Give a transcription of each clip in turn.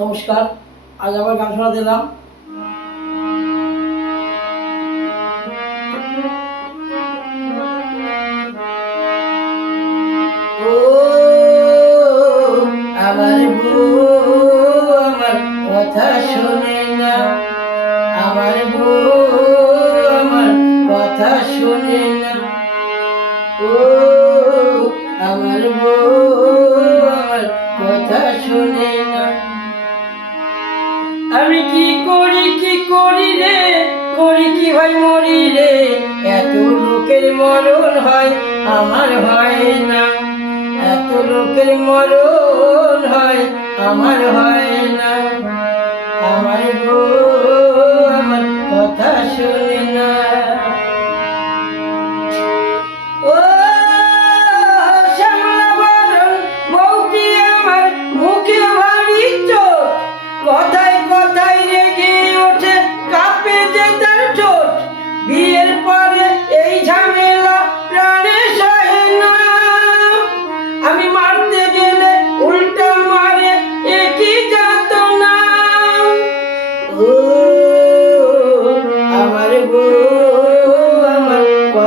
নমস্কার, আজ আবার গান শোনা দিলাম আমার বউ আমার কথা শোনে না। আমার বউ আমার কথা শোনে না। ও, আমার বউ আমি কি করি কি করি রে? করি কি হয় মরি রে? এত লোকের মরণ হয়, আমার হয় না। এত লোকের মরণ হয়, আমার হয় না।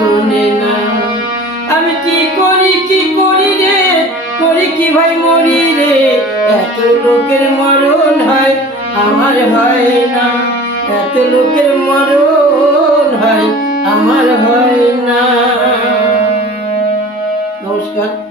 শুনে না। আমি কি করি কি করি রে? করি কি ভাই মরি রে? এত লোকের মরণ হয়, আমার হয় না। এত লোকের মরণ হয়, আমার হয় না। নমস্কার।